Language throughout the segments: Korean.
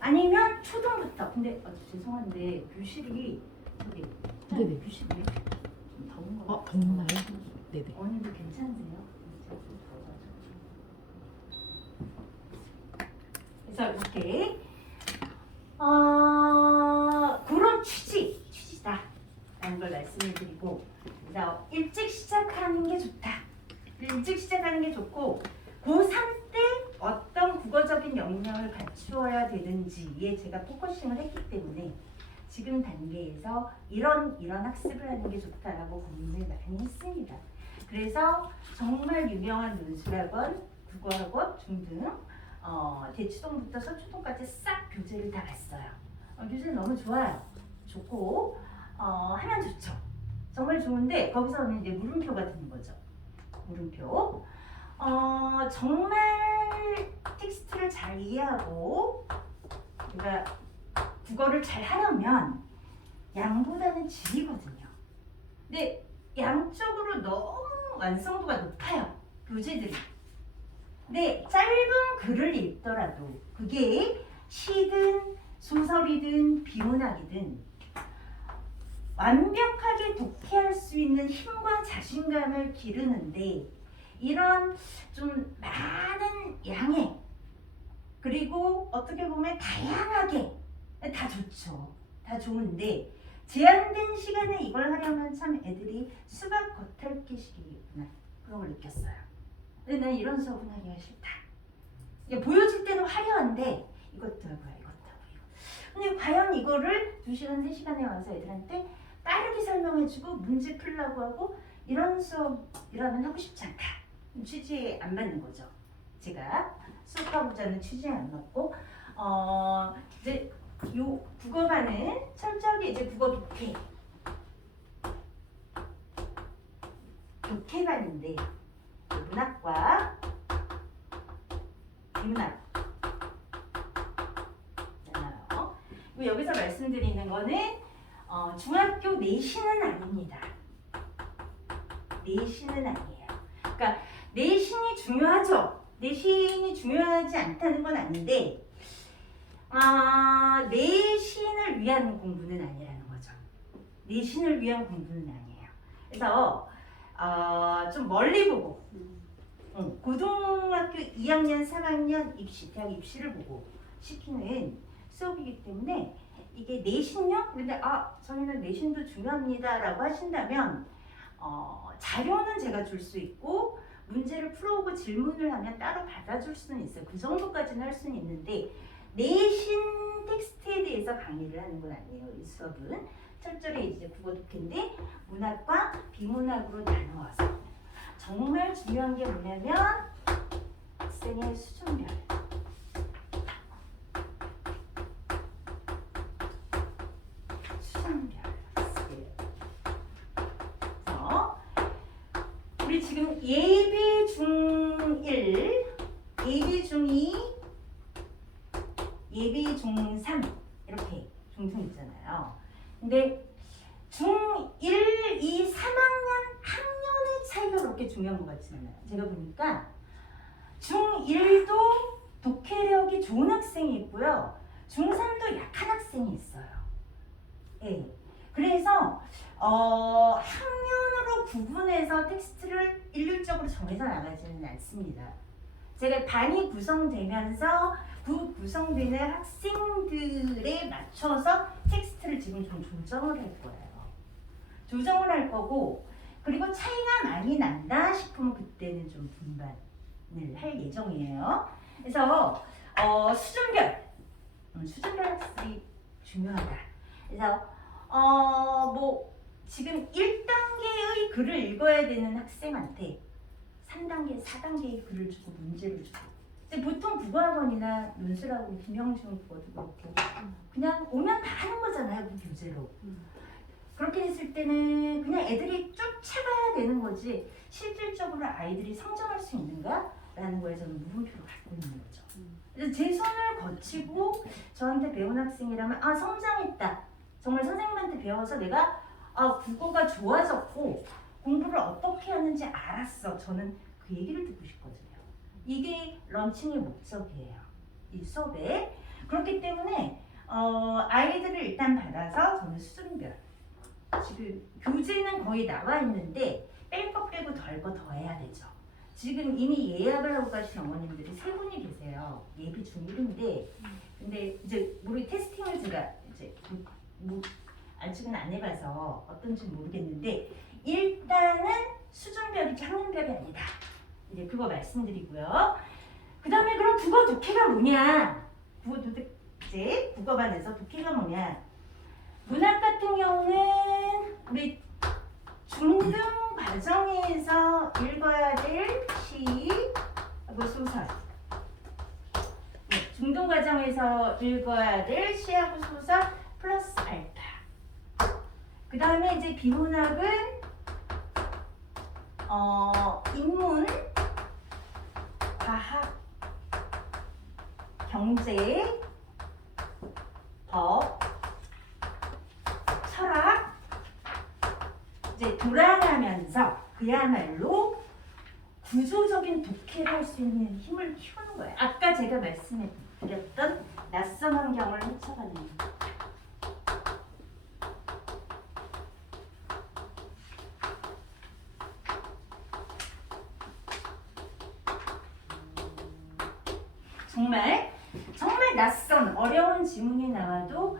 아니면 초등부터. 근데 죄송한데 교실이 저기 네네. 교실이 좀 더운 거 같아요. 더운가요? 네네. 언니도 괜찮으세요? 그래서 이렇게 그런 취지다라는 걸 말씀을 드리고, 그래서 일찍 시작하는 게 좋다. 일찍 시작하는 게 좋고, 고3 때 어떤 국어적인 역량을 갖추어야 되는지에 제가 포커싱을 했기 때문에 지금 단계에서 이런 학습을 하는 게 좋다라고 고민을 많이 했습니다. 그래서 정말 유명한 논술학원, 국어학원 중등 대치동부터 서초동까지 싹 교재를 다 봤어요. 교재 너무 좋아요. 좋고 하면 좋죠. 정말 좋은데 거기서는 이제 물음표가 드는 거죠. 물음표. 정말 텍스트를 잘 이해하고 우리가 국어를 잘 하려면 양보다는 질이거든요. 근데 양쪽으로 너무 완성도가 높아요. 교재들이. 근데 짧은 글을 읽더라도 그게 시든 소설이든 비문학이든 완벽하게 독해할 수 있는 힘과 자신감을 기르는데 이런 좀 많은 양의 그리고 어떻게 보면 다양하게 다 좋죠. 다 좋은데 제한된 시간에 이걸 하려면 참 애들이 수박 겉핥기식이구나 그런 걸 느꼈어요. 근데 난 이런 수업은 하기가 싫다. 이게 보여질 때는 화려한데 이것도 하고 이것도 하고 이거. 근데 과연 이거를 2시간, 3시간에 와서 애들한테 빠르게 설명해주고 문제 풀라고 하고 이런 수업이라면 하고 싶지 않다. 취지에 안 맞는 거죠. 제가 수업하고자 하는 취지에 안 맞고 이제 요 국어반은 철저하게 이제 국어 독해반인데 문학과 비문학 있잖아요. 여기서 말씀드리는 거는 중학교 내신은 아닙니다. 내신은 아니에요. 그러니까 내신이 중요하죠. 내신이 중요하지 않다는 건 아닌데 내신을 위한 공부는 아니라는 거죠. 내신을 위한 공부는 아니에요. 그래서 좀 멀리 보고 고등학교 2학년, 3학년 입시, 대학 입시를 보고 시키는 수업이기 때문에 이게 내신요? 근데 저희는 내신도 중요합니다라고 하신다면 자료는 제가 줄 수 있고 문제를 풀어오고 질문을 하면 따로 받아줄 수는 있어요. 그 정도까지는 할 수는 있는데 내신 텍스트에 대해서 강의를 하는 건 아니에요. 이 수업은 철저히 이제 국어 독해인데 문학과 비문학으로 나누어서 정말 중요한 게 뭐냐면 학생의 수준별. 우리 지금 예비 중1, 예비 중2, 예비 중3 이렇게 중등 있잖아요. 근데 중1, 2, 3학년 학년의 차이가 그렇게 중요한 것 같지는 않아요. 제가 보니까 중1도 독해력이 좋은 학생이 있고요. 중3도 약한 학생이 있어요. 네. 그래서 학년으로 구분해서 텍스트를 일률적으로 정해서 나가지는 않습니다. 제가 반이 구성되면서 그 구성되는 학생들에 맞춰서 텍스트를 지금 좀 조정을 할 거예요. 조정을 할 거고 그리고 차이가 많이 난다 싶으면 그때는 좀 분반을 할 예정이에요. 그래서 수준별 학습이 중요하다. 그래서 지금 1단계의 글을 읽어야 되는 학생한테 3단계, 4단계의 글을 주고 문제를 주고 근데 보통 국어학원이나 논술학원, 김영중 국어도 그렇고 그냥 오면 다 하는 거잖아요. 그 교재로. 그렇게 했을 때는 그냥 애들이 쫓아가야 되는 거지 실질적으로 아이들이 성장할 수 있는가? 라는 거에 저는 물음표를 갖고 있는 거죠. 그래서 제 손을 거치고 저한테 배운 학생이라면 성장했다. 정말 선생님한테 배워서 내가 국어가 좋아졌고 공부를 어떻게 하는지 알았어. 저는 그 얘기를 듣고 싶거든요. 이게 런칭의 목적이에요. 이 수업에. 그렇기 때문에 아이들을 일단 받아서 저는 수준별 지금 교재는 거의 나와 있는데 뺄 거 빼고 덜 거 더 해야 되죠. 지금 이미 예약을 하고 가신 어머님들이 3분이 계세요. 예비 중1인데 근데 이제 모르 테스팅을 제가 이제 뭐 아직은 안 해봐서 어떤지 모르겠는데 일단은 수준별이지 학년별이 아니다. 이제 그거 말씀드리고요. 그 다음에 그럼 국어 독해가 뭐냐? 국어반에서 독해가 뭐냐? 문학 같은 경우는 우리 중등 과정에서 읽어야 될 시하고 소설. 네, 중등 과정에서 읽어야 될 시하고 소설 플러스 알파. 그 다음에 이제 비문학은 인문, 과학, 경제, 법, 철학 이제 돌아가면서 그야말로 구조적인 독해를 할 수 있는 힘을 키우는 거예요. 아까 제가 말씀해 드렸던 낯선 환경을 헤쳐가는 거. 정말 낯선 어려운 지문이 나와도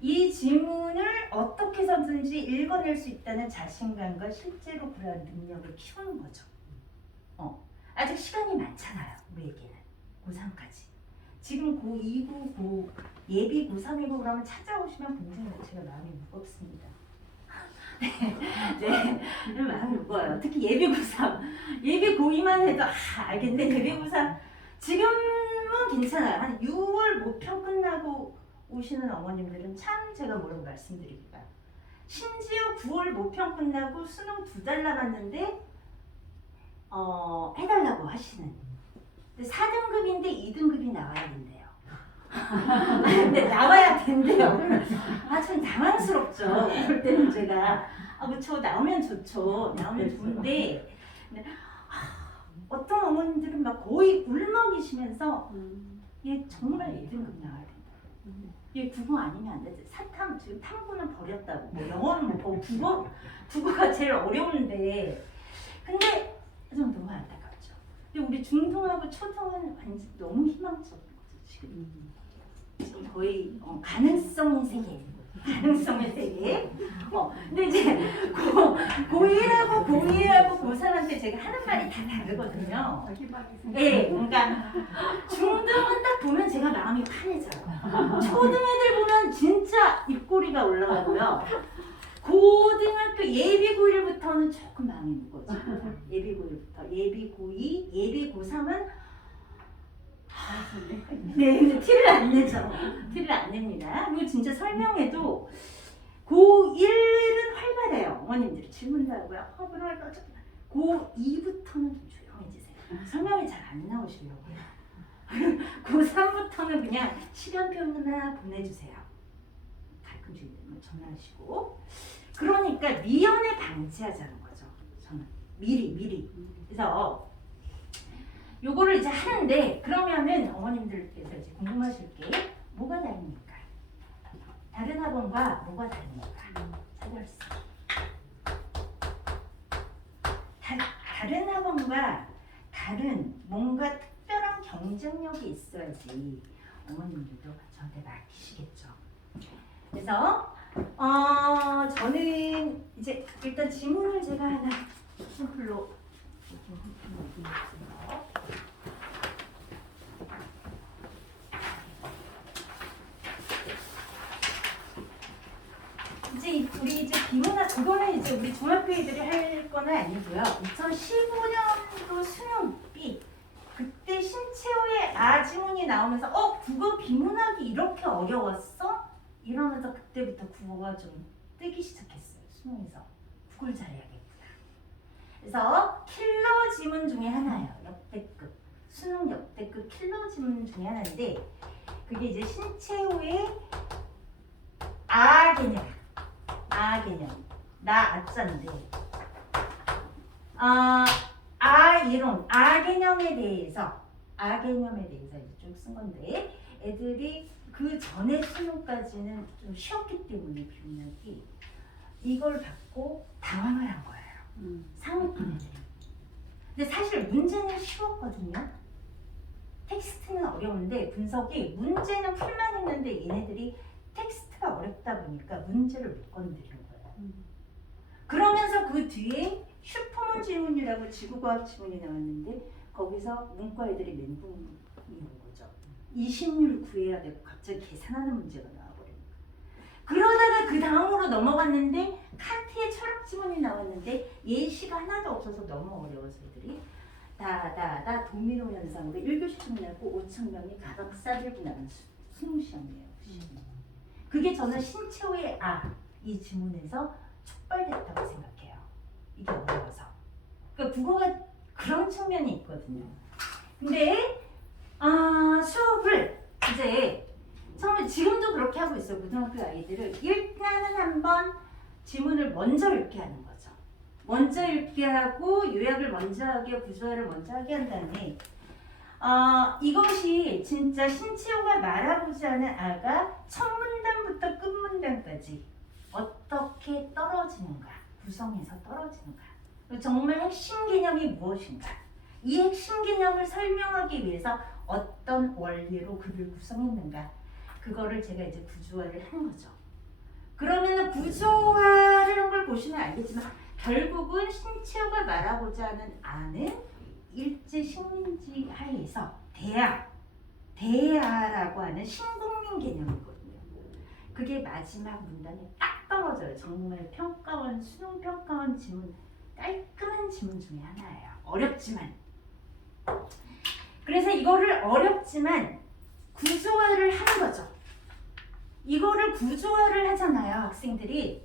이 지문을 어떻게 해서든지 읽어낼 수 있다는 자신감과 실제로 그러한 능력을 키우는 거죠. 아직 시간이 많잖아요. 우리에게는 고3까지. 지금 고2고 예비 고3이고 그러면 찾아오시면 굉장히 제가 마음이 무겁습니다. 네, 마음이 무거워요. 특히 예비 고3, 예비 고2만 해도 알겠네. 예비 고3 지금은 괜찮아요. 한 6월 모평 끝나고 오시는 어머님들은 참 제가 뭐라고 말씀드릴까. 심지어 9월 모평 끝나고 수능 2달 남았는데 해달라고 하시는. 근데 4등급인데 2등급이 나와야 된대요. 근데 나와야 된대요. 참 당황스럽죠. 그럴 때는 제가 그쵸 나오면 좋죠. 나오면 좋은데 어떤 어머님들은 막 거의 울먹이시면서 얘 정말 2등급 나와야 된다. 얘 국어 아니면 안 되지. 사탐 지금 탐구는 버렸다고. 뭐 영어는 뭐 국어가 제일 어려운데. 근데 좀 너무 안타깝죠. 근데 우리 중등하고 초등은 완전 너무 희망적인 거죠 지금. 지금 거의 가능성의 세계. 가능성의 세계. 근데 이제 고1하고 고2하고 고3한테 제가 하는 말이 다 다르거든요. 네, 그러니까 중등은 딱 보면 제가 마음이 환해져요. 초등 애들 보면 진짜 입꼬리가 올라가고요. 고등학교 예비 고1부터는 조금 마음이 무거워져요. 예비 고1부터. 예비 고2, 예비 고3은 네, 근데 티를 안 내죠. 티를 안 냅니다. 그리고 진짜 설명해도 고1은 활발해요. 어머님들이 질문도 하고요. 고2부터는 좀 조용해지세요. 설명이 잘 안 나오시려고요. 고3부터는 그냥 시간표나 보내주세요. 가끔씩 전화하시고. 그러니까 미연에 방지하자는 거죠. 저는 미리. 그래서 요거를 이제 하는데 그러면은 어머님들께서 이제 궁금하실 게 뭐가 다릅니까? 다른 학원과 뭐가 다릅니까? 찾아왔어요. 다른 학원과 다른 뭔가 특별한 경쟁력이 있어야지 어머님들도 저한테 맡기시겠죠. 그래서 저는 이제 일단 지문을 제가 하나 샘플로 우리 이제 비문학 그거는 이제 우리 중학교 애들이 할 거는 아니고요. 2015년도 수능비 그때 신채호의 지문이 나오면서 국어 비문학이 이렇게 어려웠어? 이러면서 그때부터 국어가 좀 뜨기 시작했어요. 수능에서 국어를 잘해야겠구나. 그래서 킬러 지문 중에 하나예요. 역대급 수능 역대급 킬러 지문 중에 하나인데 그게 이제 신채호의 개념. 나 아짠데. 이론. 개념에 대해서 이제 쭉 쓴 건데 애들이 그 전에 수능까지는 좀 쉬었기 때문에 비문학이 이걸 받고 당황을 한 거예요. 상위권 애들이. 근데 사실 문제는 쉬웠거든요. 텍스트는 어려운데 분석이 문제는 풀만 했는데 얘네들이 텍스트가 어렵다 보니까 문제를 못 건드리는 거예요. 그러면서 그 뒤에 슈퍼문 지문이라고 지구과학 지문이 나왔는데 거기서 문과 애들이 멘붕이 온 거죠. 이심률 구해야 되고 갑자기 계산하는 문제가 나와버리니까. 그러다가 그 다음으로 넘어갔는데 칸트의 철학 지문이 나왔는데 예시가 하나도 없어서 너무 어려워서 애들이 다 도미노 현상으로 1교시 끝나고 5,000명이 가방 싸들고 나는 수능 시험이에요. 그게 저는 신채호의 이 지문에서 촉발됐다고 생각해요. 이게 어려워서. 그러니까 국어가 그런 측면이 있거든요. 근데 수업을 이제 처음에 지금도 그렇게 하고 있어요. 고등학교 아이들을 일단은 한번 지문을 먼저 읽게 하는 거죠. 먼저 읽게 하고 요약을 먼저 하게 구조화를 먼저 하게 한 다음에 이것이 진짜 신채호가 말하고자 하는 아가 첫 문단부터 끝 문단까지 어떻게 떨어지는가, 구성해서 떨어지는가, 정말 핵심 개념이 무엇인가, 이 핵심 개념을 설명하기 위해서 어떤 원리로 글을 구성했는가, 그거를 제가 이제 구조화를 한 거죠. 그러면 구조화를 한 걸 보시면 알겠지만 결국은 신채호가 말하고자 하는 아는 일제 식민지 하에서 대하라고 하는 신국민 개념이거든요. 그게 마지막 문단에 딱 떨어져요. 정말 평가원, 수능 평가원 지문, 깔끔한 지문 중에 하나예요. 어렵지만. 그래서 이거를 어렵지만 구조화를 하는 거죠. 이거를 구조화를 하잖아요. 학생들이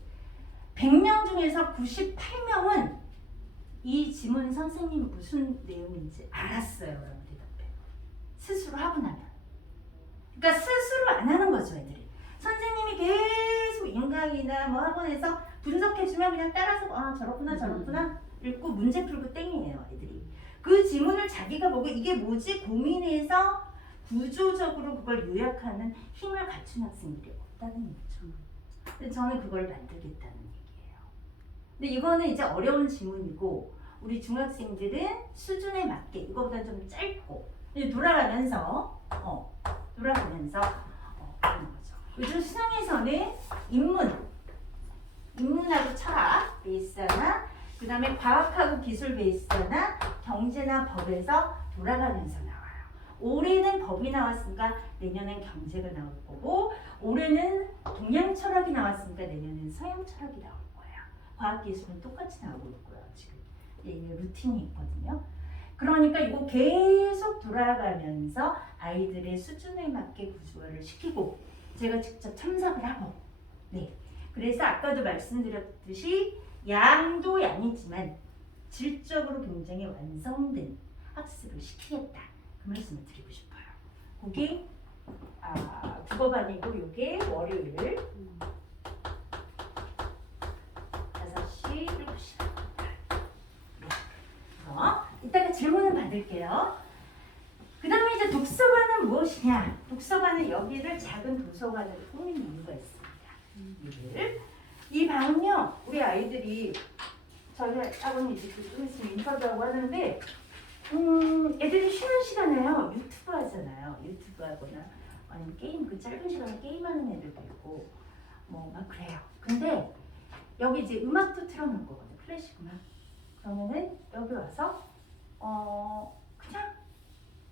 100명 중에서 98명은 이 지문 선생님 무슨 내용인지 알았어요. 라고 대답해요. 스스로 하고 나면. 그러니까 스스로 안 하는 거죠. 애들이. 선생님이 계속 인강이나 뭐 학원에서 분석해주면 그냥 따라서 저렇구나 읽고 문제 풀고 땡이에요. 애들이. 그 지문을 자기가 보고 이게 뭐지 고민해서 구조적으로 그걸 요약하는 힘을 갖춘 학생들이 없다는 얘기죠. 근데 저는 그걸 만들겠다는 얘기예요. 근데 이거는 이제 어려운 지문이고 우리 중학생들은 수준에 맞게 이거보다 좀 짧고 돌아가면서 하는 거죠. 요즘 수능에서는 인문하고 철학 베이스 하나, 그 다음에 과학하고 기술 베이스 하나, 경제나 법에서 돌아가면서 나와요. 올해는 법이 나왔으니까 내년엔 경제가 나올 거고, 올해는 동양 철학이 나왔으니까 내년엔 서양 철학이 나올 거예요. 과학 기술은 똑같이 나오고 있고요. 지금 루틴이 있거든요. 그러니까 이거 계속 돌아가면서 아이들의 수준에 맞게 구조화를 시키고 제가 직접 첨삭을 하고 그래서 아까도 말씀드렸듯이 양도 양이지만 질적으로 굉장히 완성된 학습을 시키겠다. 그 말씀을 드리고 싶어요. 그게 국어반이고 이게 월요일 5시, 7시. 이따가 질문을 받을게요. 그 다음에 이제 독서관은 무엇이냐? 독서관은 여기를 작은 도서관으로 꾸민 이유가 있습니다. 이 방은요, 우리 아이들이 저희 학원이 이제 좀 있으면 인터뷰하고 하는데 애들이 쉬는 시간에요 유튜브 하잖아요. 유튜브 하거나 아니면 게임, 그 짧은 시간에 게임하는 애들도 있고 뭐 막 그래요. 근데 여기 이제 음악도 틀어놓은 거거든요. 클래식 음악. 그러면은 여기 와서 그냥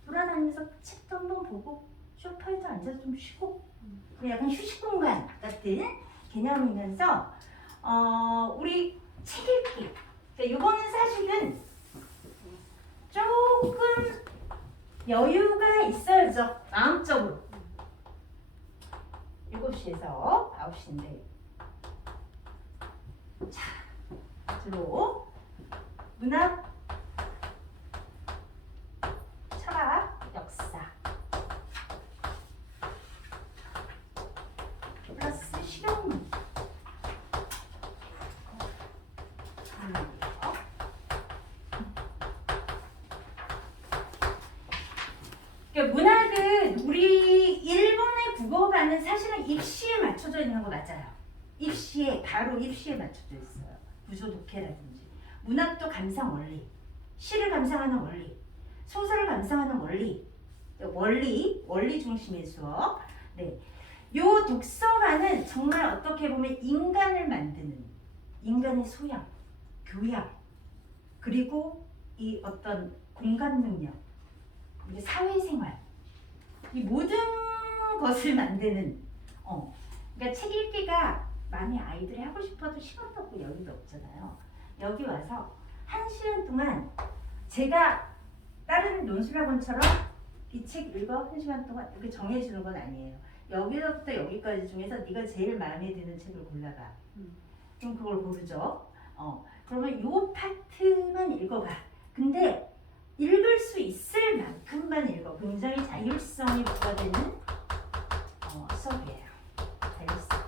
돌아다니면서 책도 한번 보고 소파에도 앉아서 좀 쉬고 약간 휴식 공간 같은 개념이면서 우리 책 읽기. 그러니까 이거는 사실은 조금 여유가 있어야죠. 마음적으로. 7시에서 9시인데 자, 주로 문학, 철학, 역사 플러스 실용문 그러니까 문학은 우리 독서관은 사실은 입시에 맞춰져 있는 거 맞아요. 입시에 바로 입시에 맞춰져 있어요. 구조 독해라든지 문학도 감상 원리, 시를 감상하는 원리, 소설을 감상하는 원리 중심의 수업. 네, 요 독서관은 정말 어떻게 보면 인간을 만드는 인간의 소양, 교양, 그리고 이 어떤 공감 능력, 이제 사회생활, 이 모든 것을 만드는 그러니까 책 읽기가 많이 아이들이 하고 싶어도 시간도 없고 여유도 없잖아요. 여기 와서 1시간 동안 제가 다른 논술학원처럼 이 책 읽어 1시간 동안 이렇게 정해주는 건 아니에요. 여기서부터 여기까지 중에서 네가 제일 마음에 드는 책을 골라봐. 그럼 그걸 고르죠. 그러면 요 파트만 읽어봐. 근데 읽을 수 있을 만큼만 읽어. 굉장히 자율성이 부과되는 수업이에요. 자율성.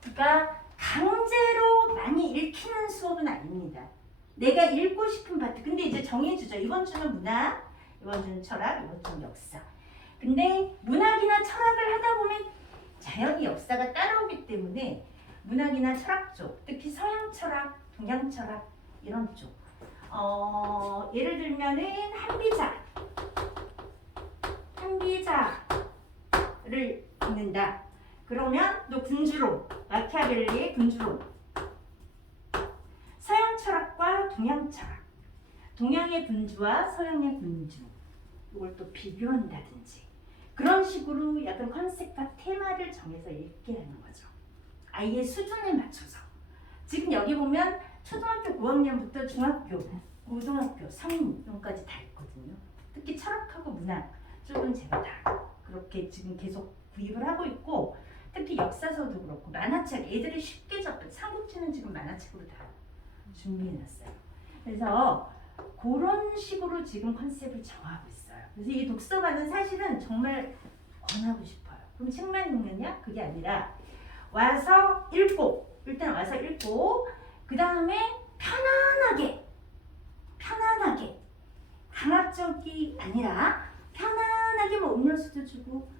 그러니까 강제로 많이 읽히는 수업은 아닙니다. 내가 읽고 싶은 파트. 근데 이제 정해주죠. 이번 주는 문학, 이번 주는 철학, 이번 주는 역사. 근데 문학이나 철학을 하다 보면 자연히 역사가 따라오기 때문에 문학이나 철학 쪽, 특히 서양 철학, 동양 철학 이런 쪽. 예를 들면은 한비자를 읽는다. 그러면 또 군주론, 마키아벨리의 군주론. 서양 철학과 동양 철학. 동양의 군주와 서양의 군주. 이걸 또 비교한다든지. 그런 식으로 약간 컨셉과 테마를 정해서 읽게 하는 거죠. 아이의 수준에 맞춰서. 지금 여기 보면 초등학교 9학년부터 중학교, 고등학교 3학년까지 다 있거든요. 특히 철학하고 문학 쪽은 제가 다 그렇게 지금 계속 구입을 하고 있고, 특히 역사서도 그렇고 만화책 애들이 쉽게 접근, 삼국지는 지금 만화책으로 다 준비해놨어요. 그래서 그런 식으로 지금 컨셉을 정하고 있어요. 그래서 이 독서관은 사실은 정말 권하고 싶어요. 그럼 책만 읽느냐? 그게 아니라 와서 읽고, 일단 와서 읽고, 그 다음에 편안하게 강압적이 아니라 편안하게 뭐 음료수도 주고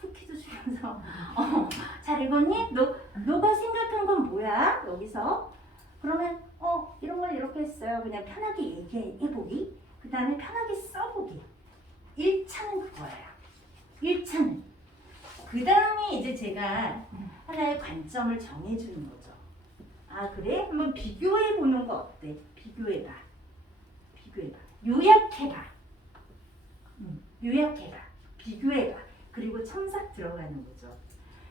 쿠키도 주면서 잘 읽었니? 너가 생각한 건 뭐야? 여기서 그러면 이런 걸 이렇게 했어요. 그냥 편하게 얘기해보기. 그 다음에 편하게 써보기. 1차는 그거예요. 1차는. 그 다음에 이제 제가 하나의 관점을 정해주는 거죠. 아 그래? 한번 비교해보는 거 어때? 비교해봐. 요약해봐. 비교해봐. 그리고 첨삭 들어가는 거죠.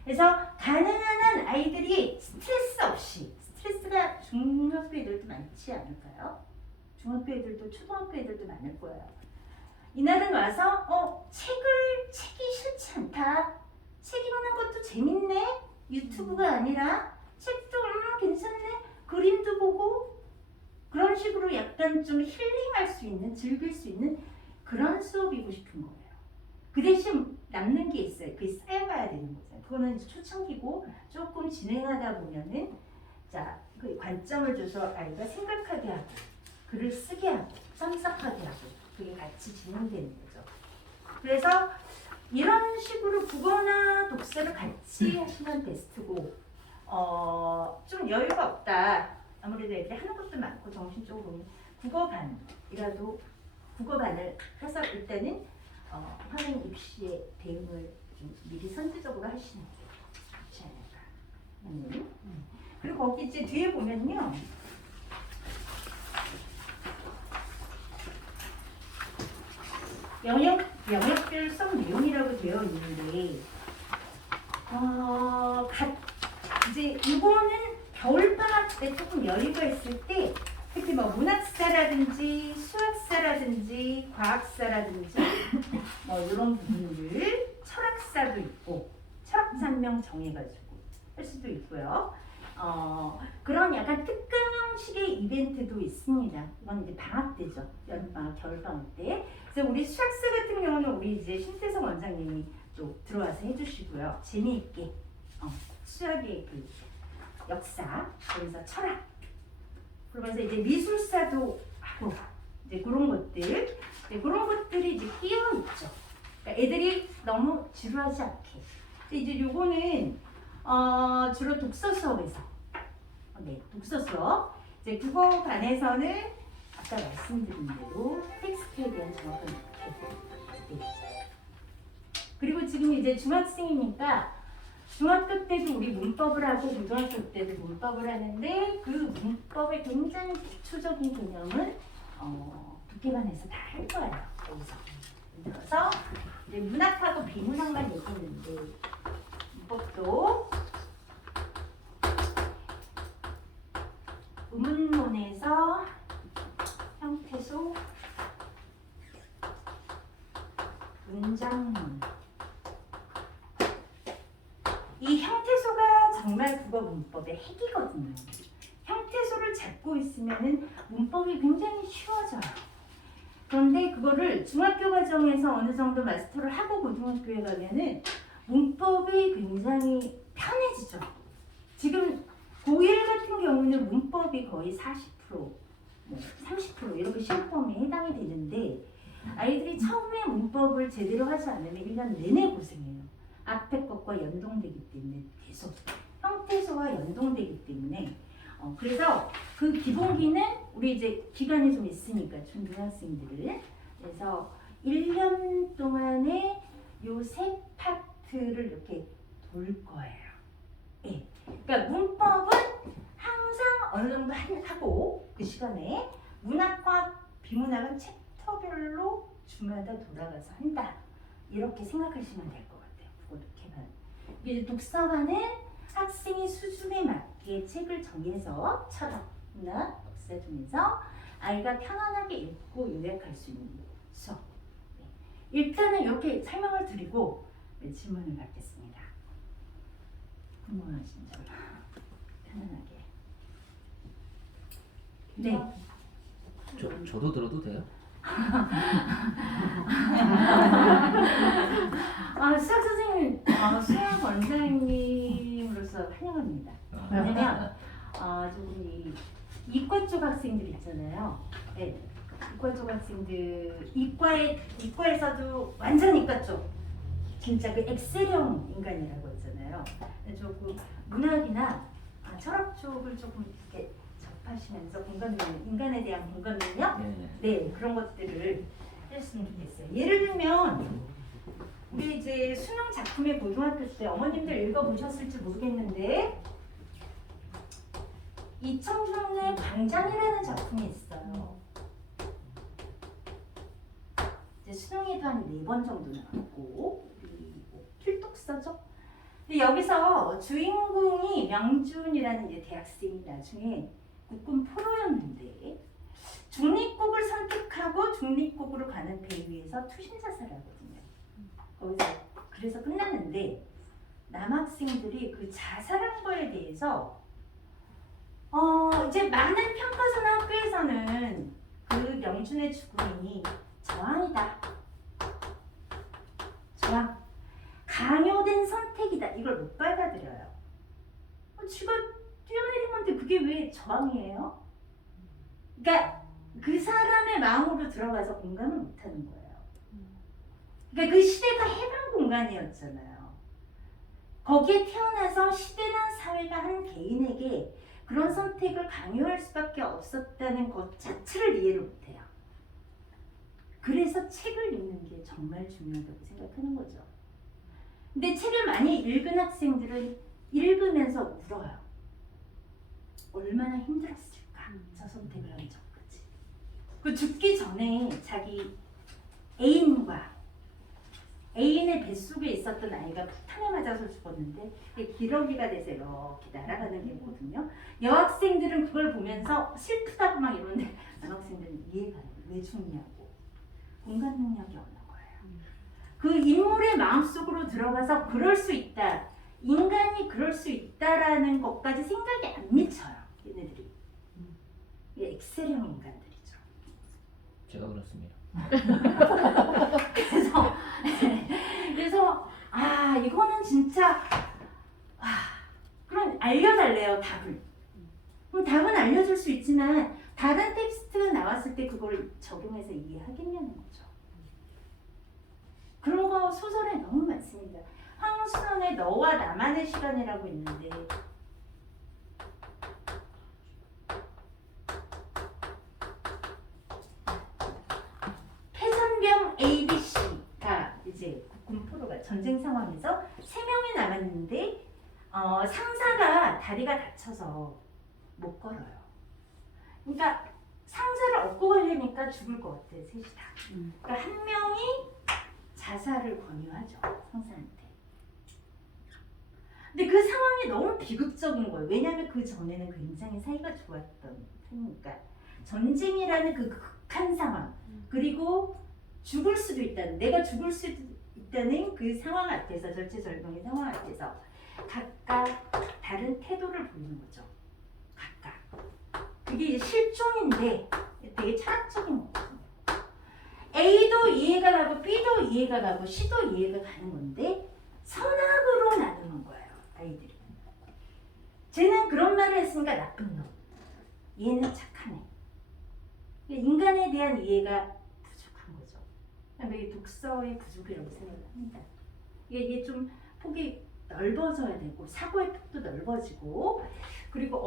그래서 가능한 한 아이들이 스트레스 없이, 스트레스가 중학교 애들도 많지 않을까요? 중학교 애들도 초등학교 애들도 많을 거예요. 이날은 와서 책이 싫지 않다. 책 읽는 것도 재밌네. 유튜브가 아니라 책도 괜찮네. 그림도 보고 그런 식으로 약간 좀 힐링할 수 있는, 즐길 수 있는 그런 수업이고 싶은 거예요. 그 대신 남는 게 있어요. 그게 쌓여가야 되는 거죠. 그거는 이제 초창기고 조금 진행하다 보면은 자, 그 관점을 줘서 아이가 생각하게 하고 글을 쓰게 하고 쌈싹하게 하고 그게 같이 진행되는 거죠. 그래서 이런 식으로 국어나 독서를 같이 하시면 베스트고 좀 여유가 없다. 아무래도 애들이 하는 것도 많고 정신적으로 보면 국어반이라도 국어반을 해서 일단은 학생 입시에 대응을 좀 미리 선제적으로 하시는 게 좋지 않을까. 그리고 거기 이제 뒤에 보면요. 영역별성 내용이라고 되어 있는데 이제 이거는 겨울방학 때 조금 여유가 있을 때 특히 뭐 문학사라든지 수학사라든지 과학사라든지 뭐 이런 부분들 철학사도 있고 철학산명 정해가지고 할 수도 있고요. 그런 약간 특강 형식의 이벤트도 있습니다. 이건 이제 방학 때죠. 여름방학, 겨울방학 때. 그래서 우리 수학사 같은 경우는 우리 이제 신태성 원장님이 또 들어와서 해주시고요. 재미있게 수학의 그 역사, 그래서 철학, 그러면서 이제 미술사도 하고 이제 그런 것들, 그런 것들이 이제 끼어 있죠. 그러니까 애들이 너무 지루하지 않게 근데 이제 요거는 주로 독서 수업에서 네, 독서 수업. 이제 국어관에서는 아까 말씀드린 대로 텍스트에 대한 정확한 개념. 네. 그리고 지금 이제 중학생이니까 중학교 때도 우리 문법을 하고 고등학교 때도 문법을 하는데 그 문법의 굉장히 기초적인 개념은 국계관에서 다 할 거예요. 여기서. 그래서 이제 문학하고 비문학만 얘기했는데 문법도 의문문에서 형태소, 문장문. 이 형태소가 정말 국어 문법의 핵이거든요. 형태소를 잡고 있으면 문법이 굉장히 쉬워져요. 그런데 그거를 중학교 과정에서 어느 정도 마스터를 하고 고등학교에 가면은 문법이 굉장히 편해지죠. 지금 고1 같은 경우는 문법이 거의 40%, 30% 이렇게 시험 범위에 해당이 되는데 아이들이 처음에 문법을 제대로 하지 않으면 1년 내내 고생해요. 앞에 것과 연동되기 때문에 계속 형태소와 연동되기 때문에 그래서 그 기본기는 우리 이제 기간이 좀 있으니까 중등학생들은 그래서 1년 동안에 요 세 파트를 이렇게 돌 거예요. 예. 그러니까 문법은 항상 어느 정도 하고 그 시간에 문학과 비문학은 챕터별로 주마다 돌아가서 한다. 이렇게 생각하시면 될 것 같아요. 국어 독해반. 이제 독서반은 학생의 수준에 맞게 책을 정해서 철학, 문학, 역사 중에서 아이가 편안하게 읽고 요약할 수 있는 수업. 네. 일단은 이렇게 설명을 드리고 질문을 받겠습니다. 궁금하신 점 편안하게. 네. 저도 들어도 돼요? 수학 선생님, 수학 원장님으로서 환영합니다. 왜냐면 조금 이과 쪽 학생들 있잖아요. 네, 이과 쪽 학생들 이과에서도 완전 이과 쪽 진짜 그 엑셀형 인간이라고 했잖아요. 조금 문학이나 철학 쪽을 조금 이렇게 접하시면서 인간에 대한 공감 능력, 네 그런 것들을 했으면 좋겠어요. 예를 들면 우리 이제 수능 작품의 고등학교 때 어머님들 읽어보셨을지 모르겠는데 이청준의 광장이라는 작품이 있어요. 이제 수능에도 한 4번 정도 나왔고 우리 필독서죠. 근데 여기서 주인공이 명준이라는 이제 대학생이 나중에 국군 포로였는데 중립국을 선택하고 중립국으로 가는 배 위에서 투신 자살하거든요. 거기서 그래서 끝났는데 남학생들이 그 자살한 거에 대해서 이제 많은 평가서나 학교에서는 그 명준의 죽음이 저항이다. 저항. 강요된 선택이다. 이걸 못 받아들여요. 지가 뛰어내린 건데 그게 왜 저항이에요? 그러니까 그 사람의 마음으로 들어가서 공감을 못하는 거예요. 그러니까 그 시대가 해방 공간이었잖아요. 거기에 태어나서 시대나 사회가 한 개인에게 그런 선택을 강요할 수밖에 없었다는 것 자체를 이해를 못해요. 그래서 책을 읽는 게 정말 중요하다고 생각하는 거죠. 근데 책을 많이 읽은 학생들은 읽으면서 울어요. 얼마나 힘들었을까, 저 선택을 하기 전까지. 그 죽기 전에 자기 애인의 뱃속에 있었던 아이가 폭탄에 맞아서 죽었는데 기러기가 돼서 이렇게 날아가는 게 있거든요. 여학생들은 그걸 보면서 슬프다고 막 이러는데 남학생들은 이해가 안 돼요. 왜 죽냐고. 공감 능력이 없는 거예요. 그 인물의 마음속으로 들어가서 그럴 수 있다. 인간이 그럴 수 있다라는 것까지 생각이 안 미쳐요. 얘네들이. 엑셀형 인간들이죠. 제가 그렇습니다. 그래서 이거는 진짜 그럼 알려달래요, 답을. 그럼 답은 알려줄 수 있지만 다른 텍스트가 나왔을 때 그걸 적용해서 이해하겠냐는 거죠. 그런 거 소설에 너무 많습니다. 황수선의 너와 나만의 시간이라고 있는데 패선병 ABC가 이제 군포로가 전쟁 상황에서 3명이 남았는데 상사가 다리가 다쳐서 못 걸어요. 그러니까 상사를 업고 가려니까 죽을 것 같아, 셋이 다. 그러니까 한 명이 자살을 권유하죠, 상사한테. 근데 그 상황이 너무 비극적인 거예요. 왜냐하면 그 전에는 굉장히 사이가 좋았던 상황이니까. 전쟁이라는 그 극한 상황, 그리고 죽을 수도 있다는, 내가 죽을 수도 있다는 그 상황 앞에서, 절체절명의 상황 앞에서 각각 다른 태도를 보이는 거죠. 각각. 그게 이제 실종인데 되게 철학적인 거거든요. A도 이해가 가고 B도 이해가 가고 C도 이해가 가는 건데 선악으로 나누는 거예요, 아이들이. 쟤는 그런 말을 했으니까 나쁜 놈, 얘는 착하네. 인간에 대한 이해가 부족한 거죠. 이게 독서의 부족이라고 생각을 합니다. 이게 좀 폭이 넓어져야 되고, 사고의 폭도 넓어지고, 그리고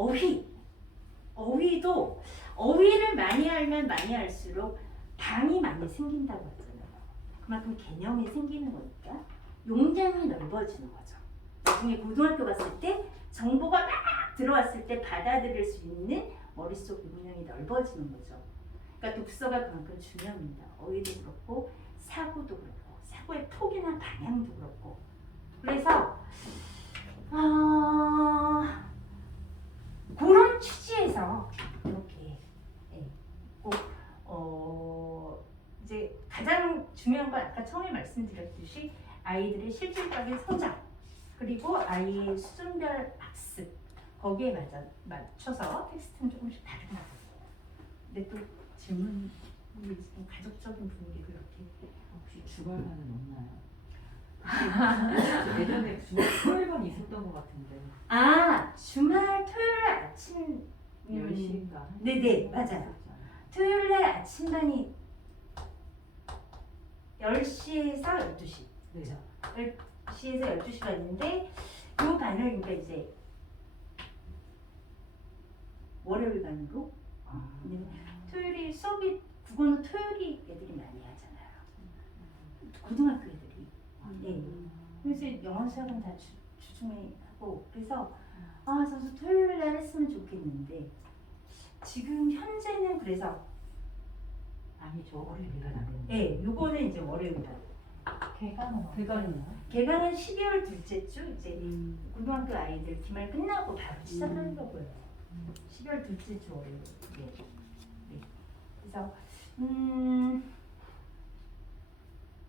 어휘도 어휘를 많이 알면 많이 알수록 방이 많이 생긴다고 하잖아요. 그만큼 개념이 생기는 거니까 용량이 넓어지는 거죠. 나중에 고등학교 갔을 때 정보가 막 들어왔을 때 받아들일 수 있는 머릿속 용량이 넓어지는 거죠. 그러니까 독서가 그만큼 중요합니다. 어휘도 그렇고 사고도 그렇고 사고의 폭이나 방향도 그렇고. 그래서 그런 취지에서 이렇게 꼭 이제 가장 중요한 건 아까 처음에 말씀드렸듯이 아이들의 실질적인 성장, 그리고 아이의 수준별 학습, 거기에 맞춰서 텍스트는 조금씩 다르다. 근데 또 질문이 있으면 가족적인 분위기도 이렇게. 혹시 주말반은 없나요? 예전에 주말 토요일반 있었던 것 같은데. 주말 토요일 아침 10시인가? 네네, 맞아요. 토요일날 아침반이 10시에서 12시. 네. 그죠? 10시에서 12시가 있는데 이 반을 그러니까 이제 월요일 반으로 토요일이 수업이 국어는 토요일이 애들이 많이 하잖아요. 고등학교 애들이. 네. 그래서 영어 수업은 다 주중에 하고, 그래서 저도 토요일 날 했으면 좋겠는데 지금 현재는 그래서 아니죠. 월요일간 안 되는. 네, 요거는 이제 월요일 반. 대관이요? 개강은 12월 둘째 주, 이제 고등학교 아이들 기말 끝나고 바로 시작하는 거고요. 12월 둘째 주 월요일. 네. 네. 그래서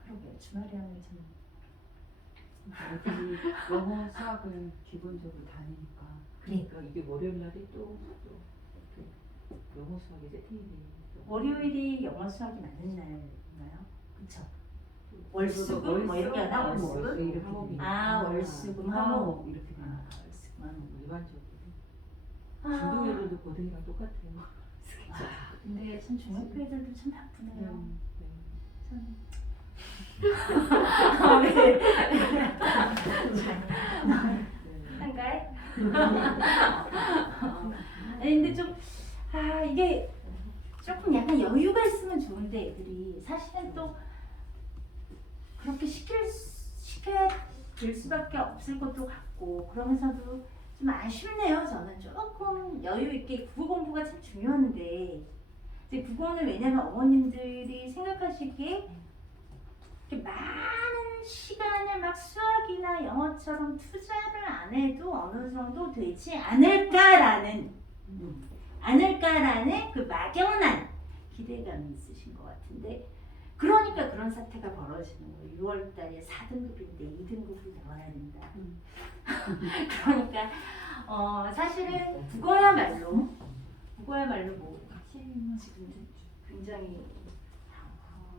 그러게요. 주말에 하면 참. 애들이 영어 수학을 기본적으로 다니니까. 그러니까 이게 월요일 날이 또 이렇게 영어 수학이 세팅이 돼. 월요일이 영어 수학이 맞는 날인가요? 그쵸? 월수금 뭐 이렇게 하나? 월수금? 이렇게 월수금 화목 이렇게 되는 거. 월수금 화목. 일반적으로. 중등애들도 고등이랑 똑같아요. 근데 참 중학교 애들도 참 바쁘네요. 참. 한가해? 아니 근데 좀 이게 조금 약간 여유가 있으면 좋은데 애들이 사실은 또 그렇게 시켜야 될 수밖에 없을 것도 같고, 그러면서도 좀 아쉽네요. 저는 조금 여유 있게 국어 공부가 참 중요한데 이제 국어는 왜냐면 어머님들이 생각하시기에 이렇게 많은 시간을 막 수학이나 영어처럼 투자를 안 해도 어느 정도 되지 않을까라는 그 막연한 기대감이 있으신 것 같은데, 그러니까 그런 사태가 벌어지는 거예요. 6월 달에 4등급인데 2등급을 나와야 된다. 그러니까 사실은 국어야말로 뭐 지금 굉장히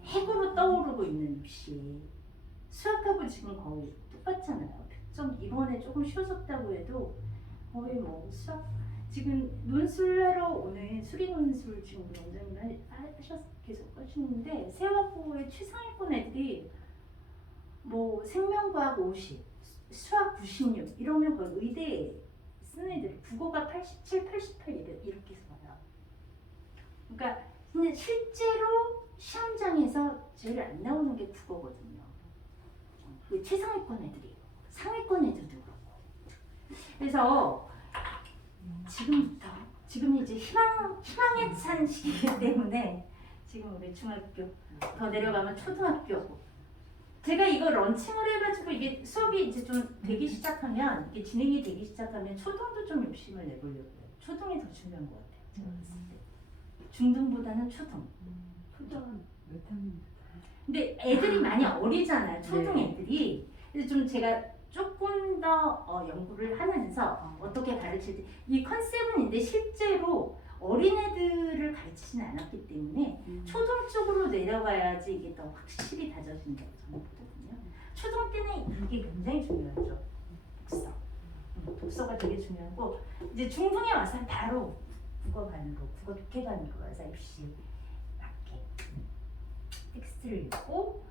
핵으로 떠오르고 있는 시, 수학하고 지금 거의 똑같잖아요. 좀 이번에 조금 쉬워졌다고 해도 거의 뭐 수학 지금 논술하러 오는 수리 논술 지금 원장님 계속 하시는데 세화고의 최상위권 애들이 뭐 생명과학 50, 수학 96 이러면 거의 의대에 쓰는 애들이 국어가 87, 88 이렇게 써요. 그러니까 근데 실제로 시험장에서 제일 안 나오는 게 국어거든요. 그 최상위권 애들이 상위권 애들도 그렇고. 그래서 지금 이제 희망에 찬 시기이기 때문에 지금 우리 중학교 더 내려가면 초등학교. 제가 이거 런칭을 해가지고 이게 수업이 이제 좀 되기 시작하면 이게 진행이 되기 시작하면 초등도 좀 욕심을 내보려고 해요. 초등이 더 중요한 것 같아요. 제가 봤을 때 중등보다는 초등. 초등은 몇 학년부터? 근데 애들이 많이 어리잖아요. 초등 애들이. 그래서 좀 제가 조금 더 연구를 하면서 어떻게 가르칠지 이 컨셉은 있는데 실제로 어린애들을 가르치지는 않았기 때문에 초등 쪽으로 내려가야지 이게 더 확실히 다져진다고 저는 보거든요. 초등 때는 이게 굉장히 중요하죠. 독서. 독서가 되게 중요하고 이제 중등에 와서는 바로 국어반으로 국어 독해반으로 와서 입시 맞게 텍스트를 읽고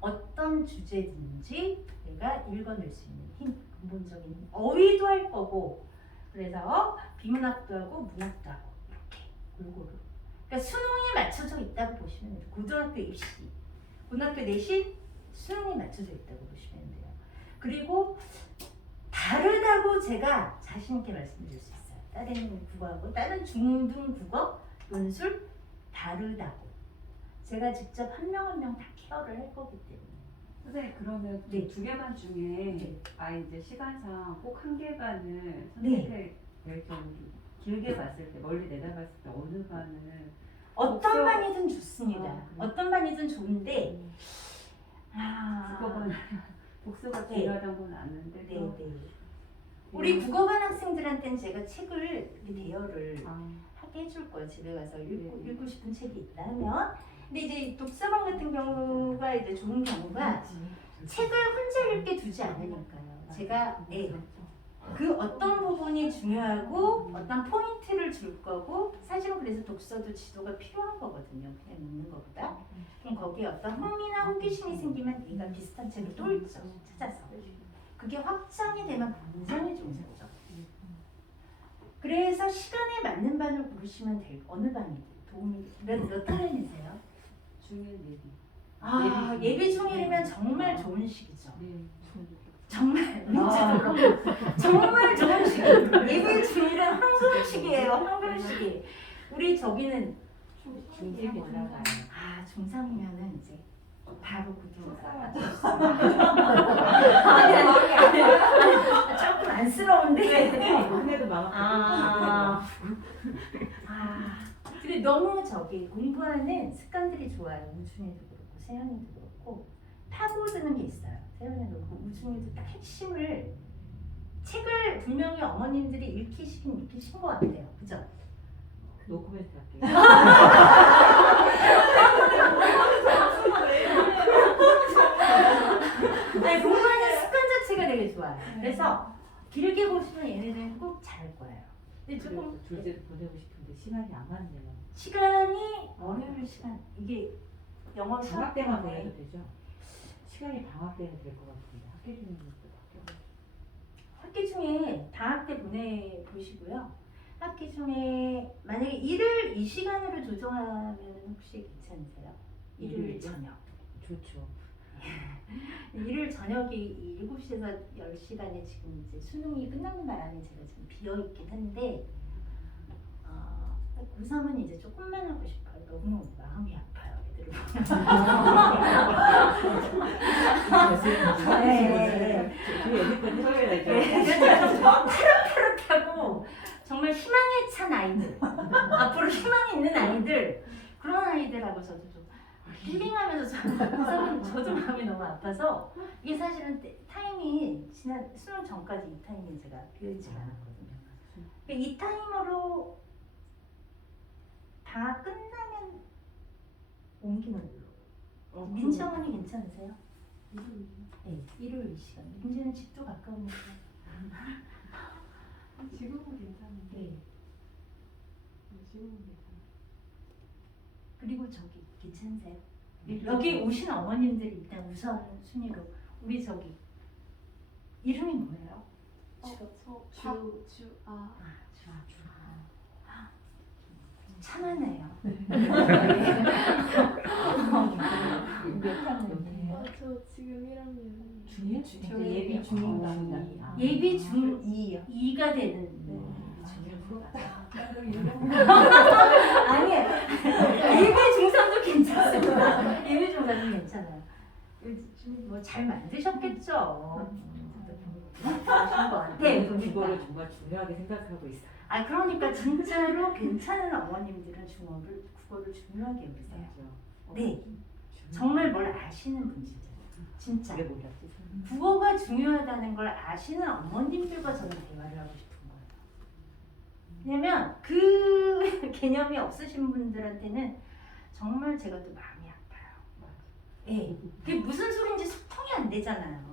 어떤 주제든지 내가 읽어낼 수 있는 힘, 근본적인 힘. 어휘도 할 거고 그래서 비문학도 하고 문학도 하고 이렇게 골고루. 그러니까 수능에 맞춰져 있다고 보시면 돼요. 고등학교 입시, 고등학교 내신 수능에 맞춰져 있다고 보시면 돼요. 그리고 다르다고 제가 자신 있게 말씀드릴 수 있어요. 다른 국어하고 다른 중등 국어, 논술 다르다고. 제가 직접 한 명 한 명 다 케어를 할 거기 때문에. 선생님 그러면 네. 두 개만 중에 네. 이제 시간상 꼭 한 개만을 네. 선택할 결정을 길게 봤을 때 멀리 내다봤을 때 어느 반을 어떤 독서- 반이든 좋습니다. 그래요? 어떤 반이든 좋은데 국어반 독서가 네. 중요하다는 건 아는데 네, 네. 우리 국어반 학생들한테는 제가 책을 이렇게 대여를 하게 해줄 거예요. 집에 가서 읽고 싶은 책이 있다면. 근데 이제 독서반 같은 경우가 이제 좋은 경우가 책을 혼자 읽게 두지 않으니까요. 제가 그 어떤 부분이 중요하고 어떤 포인트를 줄 거고 사실은 그래서 독서도 지도가 필요한 거거든요. 그냥 읽는 것보다. 그럼 거기에 어떤 흥미나 호기심이 생기면 내가 비슷한 책을 또 읽죠. 찾아서. 그게 확장이 되면 굉장히 좋은 거죠. 그래서 시간에 맞는 반을 고르시면 될 어느 반이 도움이 몇 학년이세요? 중일 예비. 예비 중일이면 정말 좋은 시기죠. 네. 정말 민지도 그렇고 정말 좋은 시기. 예비 중일은 황금 시기예요. 황금 시기. 우리 저기는 중일이 올라가요. 중3이면은 이제 바로 고등학교. 조금 안쓰러운데. 오늘도 마음. 근데 너무 공부하는 습관들이 좋아요. 우준이도 그렇고 세연이도 그렇고 파고드는 게 있어요. 세연이도 그렇고 우준이도 딱 핵심을 책을 분명히 어머님들이 읽히신 것 같아요. 그죠? 노코멘트 할게요. 공부하는 습관 자체가 되게 좋아요. 그래서 길게 보시면 얘네들은 꼭 잘할 거예요. 근데 조금 둘째를 보내고 싶은데 시간이 안 맞네요. 시간이 월요일 시간 이게 영어 시험 방학 때만 때문에 보내도 되죠? 시간이 방학 때는 될 것 같은데 학교 중에 또 바뀌어. 학기 중에 방학 때 보내 보시고요. 학기 중에 만약에 일을 이 시간으로 조정하면 혹시 괜찮으세요? 일요일 저녁. 좋죠. 일요일 저녁이 7시에서 10시간에 지금 이제 수능이 끝나는 바람에 제가 지금 비어 있긴 한데 고3은 이제 조금만 하고 싶어요. 너무 마음이 아파요. 애들을 보면. 그 얘기까지 해줘야죠. 파릇파릇하고 정말 희망에 찬 아이들 앞으로 희망이 있는 아이들 그런 아이들하고 저도 좀 힐링하면서 저도 마음이 너무 아파서 이게 사실은 타임이 지난 수능 전까지 이 타임이 제가 비어있지가 않았거든요. 이 타임으로 다 끝나면 옮기는 걸로. 민지 어머니 괜찮으세요? 네, 일요일 시간. 민지는 집도 가까우니까. 지금은 괜찮은데. 네. 지금은 괜찮아. 그리고 저기 괜찮으세요? 여기 오신 어머님들 일단 우선 순위로 우리 저기 이름이 뭐예요? 주아. 참하네요. 몇 학년이에요? 저 지금 1학년. 중이야? 저 예비 중인가? 예비 중2가 되는 아니에요. 예비 중3도 괜찮습니다. 예비 중3도 괜찮아요. 요즘 뭐 잘 만드셨겠죠. 네, 국어를 정말 중요하게 생각하고 있어. 아 그러니까 진짜로 괜찮은 어머님들은 국어를 중요하게 여기세요. 네, 정말 뭘 아시는 분이세요. 진짜. 왜 몰랐지? 국어가 중요하다는 걸 아시는 어머님들과 저는 대화를 하고 싶은 거예요. 왜냐면 그 개념이 없으신 분들한테는 정말 제가 또 마음이 아파요. 예, 그게 무슨 소린지 소통이 안 되잖아요.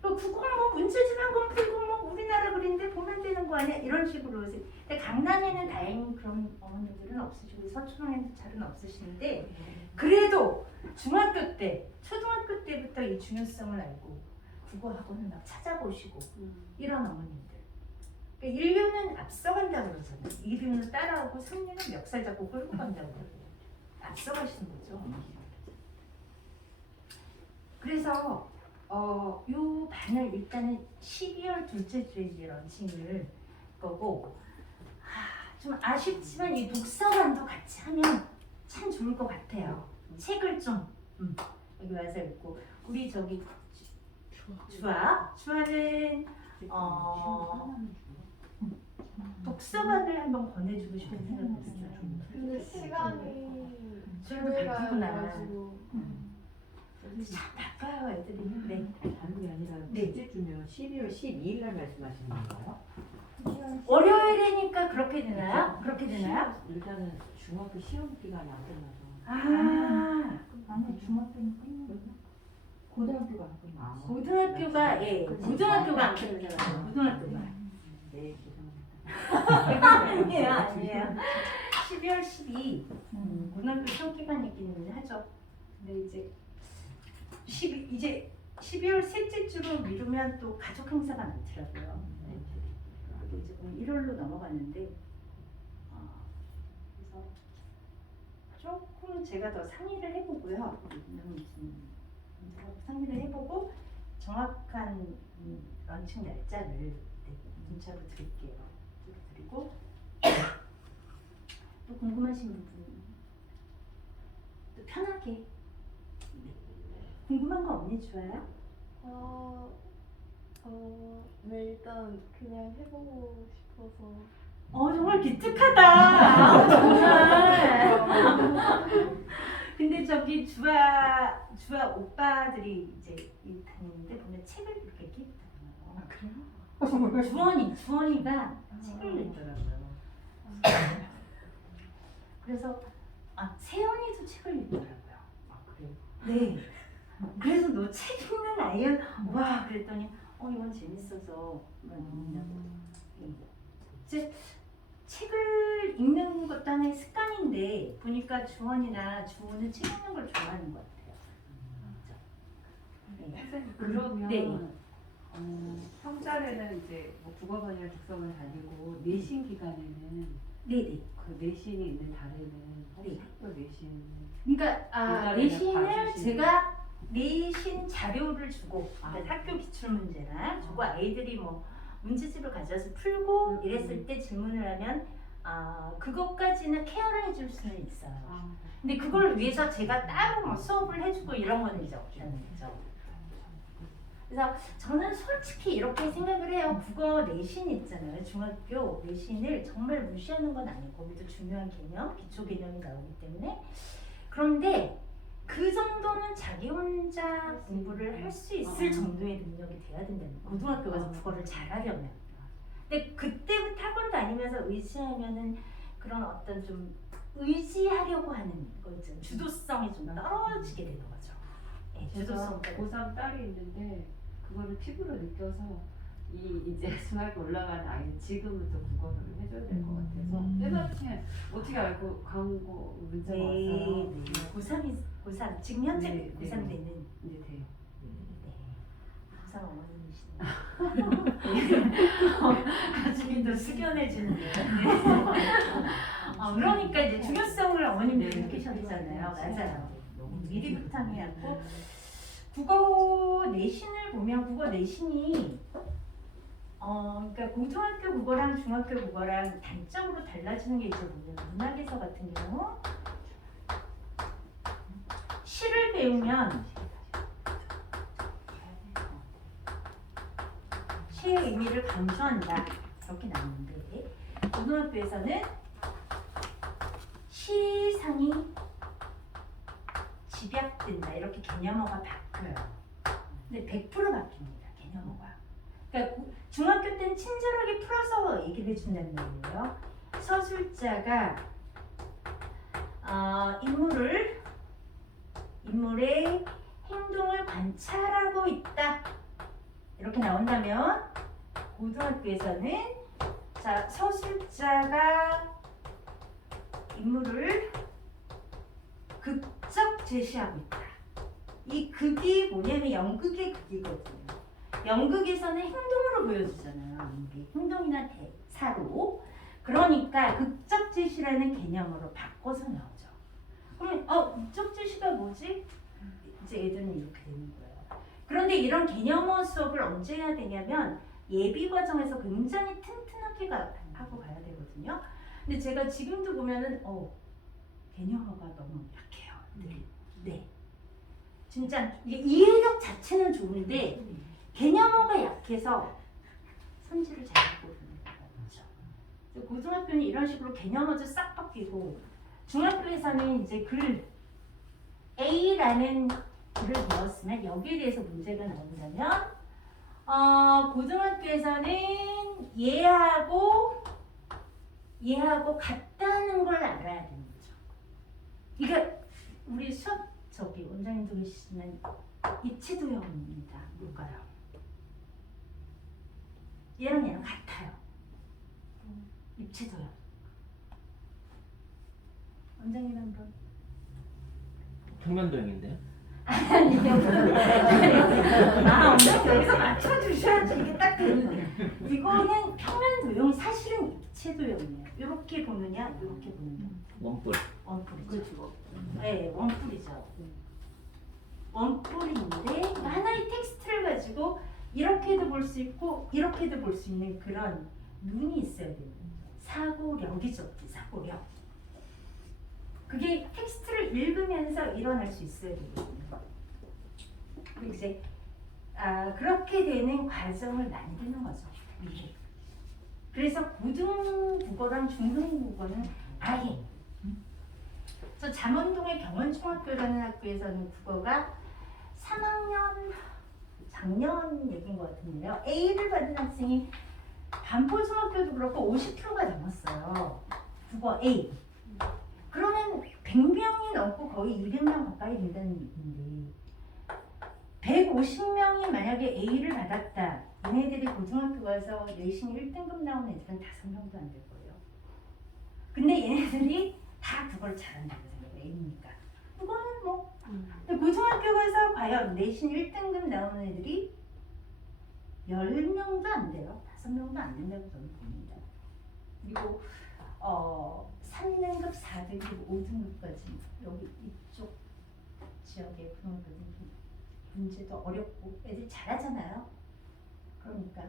또 국어는 뭐 문제지만 건 풀고 뭐 우리나라 그린데 보면 되는 거 아니야? 이런 식으로. 근데 강남에는 다행히 그런 어머님들은 없으시고 서초동에는 잘은 없으신데 그래도 중학교 때, 초등학교 때부터 이 중요성을 알고 국어 학원을 막 찾아보시고 이런 어머님들. 그러니까 1년은 앞서간다고 그러잖아요. 2년은 따라오고 3년은 멱살 잡고 끌고 간다고 그러고 앞서가시는 거죠. 그래서 요 반을 일단은 12월 둘째 주에 이제 런칭을 거고 좀 아쉽지만 이 독서관도 같이 하면 참 좋을 것 같아요. 책을 좀 여기 와서 읽고 우리 저기 주아는 독서관을 한번 권해주고 싶은 생각이 있어요. 근데 시간이 주아도 바쁘구나. 가지고. 참 바빠요 애들이. 네. 다른 게 아니라 네. 둘째 주면 12월 12일 날 말씀하시는 건가요? 월요일이니까 그렇게 되나요? 그렇게 되나요? 일단은 중학교 시험 기간이 안 끝나서 아니 중학교니까 고등학교가 안 끝나. 고등학교가 고등학교가 안 끝나잖아요. 고등학교가. 네, 죄송합니다. 아니에요. 12월 12 고등학교 시험 기간이긴 하죠. 근데 이제 12월 셋째 주로 미루면 또 가족 행사가 많더라고요. 이제 1월로 넘어갔는데 그래서 조금 제가 더 상의를 해보고요. 상의를 해보고 정확한 런칭 날짜를 문자로 드릴게요. 드리고 또 궁금하신 부분 또 편하게 궁금한 거 없니 주아야? 네, 일단 그냥 해보고 싶어서. 정말 기특하다. 정말. 근데 저기 주아 오빠들이 이제 다니는데 보면 책을 이렇게 읽더라고요. 그래요? 주원이가 책을 읽더라고요. 그래서 세연이도 책을 읽더라고요. 그래요? 네. 그래서 너 책 읽는 아이야? 와 그랬더니 이건 재밌어서 읽냐고. 이제 책을 읽는 것도 하나의 습관인데 보니까 주원이나 주호는 책 읽는 걸 좋아하는 것 같아요. 선생님 그러면 네. 평일에는 이제 뭐 국어반이나 독서반 다니고 내신 기간에는 네네. 그 내신이 있는 달에는 네. 학교 내신 그러니까 일단은 내신을 봐주시는 제가 내신 자료를 주고 아. 그러니까 학교 기출 문제나 주고 아이들이 뭐 문제집을 가져와서 풀고 이랬을 때 질문을 하면 그것까지는 케어를 해줄 수는 있어요. 근데 그걸 위해서 제가 따로 뭐 수업을 해주고 이런 거는 이제 없다는 거죠. 그래서 저는 솔직히 이렇게 생각을 해요. 국어 내신 있잖아요. 중학교 내신을 정말 무시하는 건 아니고 거기도 중요한 개념, 기초 개념이 나오기 때문에 그런데 그 정도는 자기 혼자 공부를 할 수 있을 정도의 능력이 돼야 된다는 거예요. 고등학교 가서 국어를 잘하려면. 근데 그때부터 학원 다니면서 의지하면은 그런 어떤 좀 의지하려고 하는 거 있잖아요. 주도성이 좀 떨어지게 되는 거죠. 네, 제가 주도성 때문에. 고3 딸이 있는데 그거를 피부로 느껴서 이제 중학교 올라가는 아이는 지금부터 국어를 해줘야 될 것 같아서 때마침 어떻게 알고 광고 문자가 왔어요. 고3 지금 현재 네, 고3 네. 되는 이제 돼요. 고3 어머님이시네요. 숙연해 주는데. 그러니까 이제 중요성을 어머님들이 느끼셨잖아요. 맞아요. 미리부터 하고 국어 내신을 보면 국어 내신이 그러니까 고등학교 국어랑 중학교 국어랑 단적으로 달라지는 게 이제 뭐냐면 문학에서 같은 경우 시를 배우면 시의 의미를 강조한다 이렇게 나오는데 고등학교에서는 시상이 집약된다 이렇게 개념어가 바뀌어요. 근데 100% 바뀝니다 개념어가. 그러니까 중학교 때는 친절하게 풀어서 얘기를 해준다는 말이에요. 서술자가 인물의 행동을 관찰하고 있다 이렇게 나온다면 고등학교에서는 자 서술자가 인물을 극적 제시하고 있다. 이 극이 뭐냐면 연극의 극이거든요. 연극에서는 행동으로 보여주잖아요. 행동이나 대사로. 그러니까 극적 제시라는 개념으로 바꿔서 나오죠. 그러면 극적 제시가 뭐지? 이제 애들은 이렇게 되는 거예요. 그런데 이런 개념어 수업을 언제 해야 되냐면 예비 과정에서 굉장히 튼튼하게 하고 가야 되거든요. 근데 제가 지금도 보면은 개념어가 너무 약해요. 네. 진짜 이해력 자체는 좋은데 개념어가 약해서 선지를 잘못 보는 거죠. 고등학교는 이런 식으로 개념어도 싹 바뀌고 중학교에서는 이제 글 A라는 글을 배웠으면 여기에 대해서 문제가 나온다면 고등학교에서는 얘하고 같다는 걸 알아야 되는 거죠. 이게 우리 수업 원장님도 계시는 입체도형입니다. 뭘까요? 얘랑 같아요. 입체도형. 원장님 한번. 평면도형인데요. 원장님 여기서 맞춰주셔야지 이게 딱 되는데. 이거는 평면도형이 사실은 입체도형이에요. 이렇게 보느냐, 이렇게 보느냐. 원뿔. 원뿔이죠. 네, 원뿔이죠. 원뿔인데 하나의 텍스트를 가지고 이렇게도 볼 수 있고 이렇게도 볼 수 있는 그런 눈이 있어야 돼요. 사고력이죠. 사고력. 그게 텍스트를 읽으면서 일어날 수 있어야 되거든요. 그리고 이제 그렇게 되는 과정을 만드는 거죠. 이게. 그래서 고등국어랑 중등국어는 아예 저 잠원동의 경원중학교라는 학교에서는 국어가 3학년 작년 얘기인 것 같은데요. A를 받은 학생이 반포중학교도 그렇고 50%가 넘었어요. 국어 A. 그러면 100명이 넘고 거의 200명 가까이 된다는 얘기인데 150명이 만약에 A를 받았다. 얘네들이 고등학교 가서 내신 1등급 나온 애들은 5명도 안 될 거예요. 근데 얘네들이 다 그걸 잘한다고 생각해요. A니까. 그거는 뭐. 근데 고등학교 가서 과연 내신 1등급 나오는 애들이 10명도 안 돼요. 5명도 안 된다고 저는 봅니다. 그리고 3등급, 4등급, 5등급까지 여기 이쪽 지역의 고등학교는 문제도 어렵고 애들 잘하잖아요. 그러니까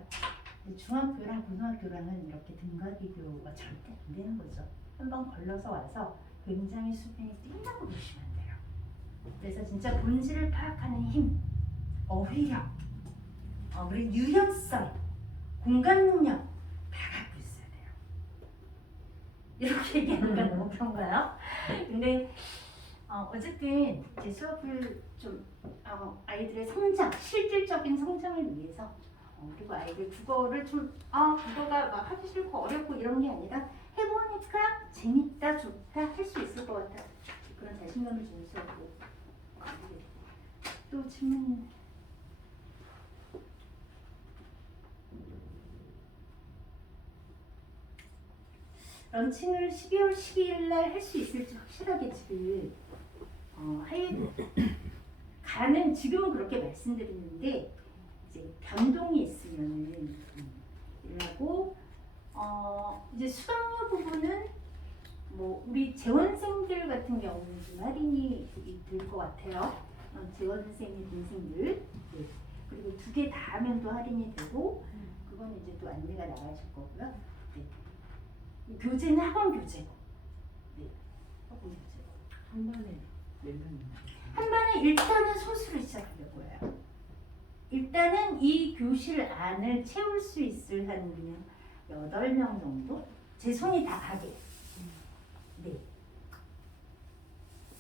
중학교랑 고등학교랑은 이렇게 등가 비교가 절대 안 되는 거죠. 한번 걸러서 와서 굉장히 수준이 뛴다고 보시면 돼요. 그래서 진짜 본질을 파악하는 힘, 어휘력, 그리고 유연성, 공감 능력 다 갖고 있어야 돼요. 이렇게 얘기하니까 너무 그런가요? 근데 어쨌든 제 수업을 좀 아이들의 성장, 실질적인 성장을 위해서 그리고 아이들 국어를 좀 국어가 막 하기 싫고 어렵고 이런 게 아니라 해보니까 재밌다, 좋다 할 수 있을 것 같아. 그런 자신감을 주는 수업으로 또 질문. 런칭을 12월 12일 날 할 수 있을지 확실하게 지금 가는 지금은 그렇게 말씀드리는데 이제 변동이 있으면은 일하고 될 것 같아요. 재원 선생님 동생들. 네. 그리고 2개 다 하면 또 할인이 되고 그건 이제 또 안내가 나가실 거고요. 네. 교재는 학원 교재고. 네. 학원 교재고. 한 번에 몇 명? 한 반에 일단은 소수를 시작하려고 해요. 일단은 이 교실 안을 채울 수 있을 한 그냥 8명 정도? 제 손이 다 가게. 네.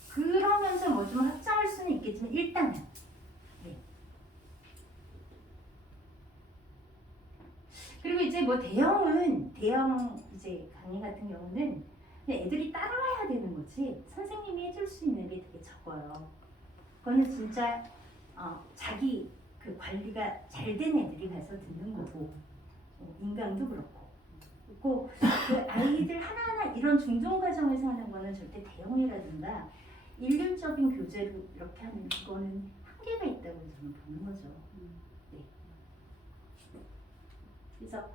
그러면서 뭐 좀 확장할 수는 있겠지만 일단은 네. 그리고 이제 뭐 대형 이제 강의 같은 경우는 그냥 애들이 따라와야 되는 거지 선생님이 해줄 수 있는 게 되게 적어요. 그거는 진짜 자기 그 관리가 잘 된 애들이 가서 듣는 거고 인강도 그렇고 그리고 그 아이들 하나하나 이런 중종 과정에서 하는 거는 절대 대형이라든가 일률적인 교재로 이렇게 하는 그거는 한계가 있다고 저는 보는 거죠. 네. 그래서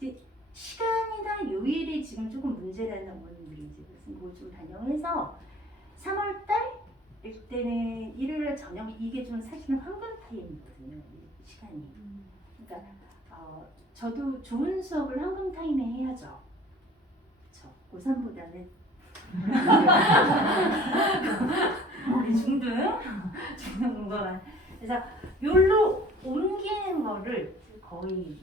이제 시간이나 요일이 지금 조금 문제라는 어머님들이 이제 무슨 뭐좀 반영해서 3월달 이때는 일요일 저녁 이게 좀 사실은 황금 타임이거든요. 이 시간이. 그러니까 저도 좋은 수업을 황금 타임에 해야죠. 그렇죠. 고3보다는 우리 중등 공부가 그래서 요로 옮기는 거를 거의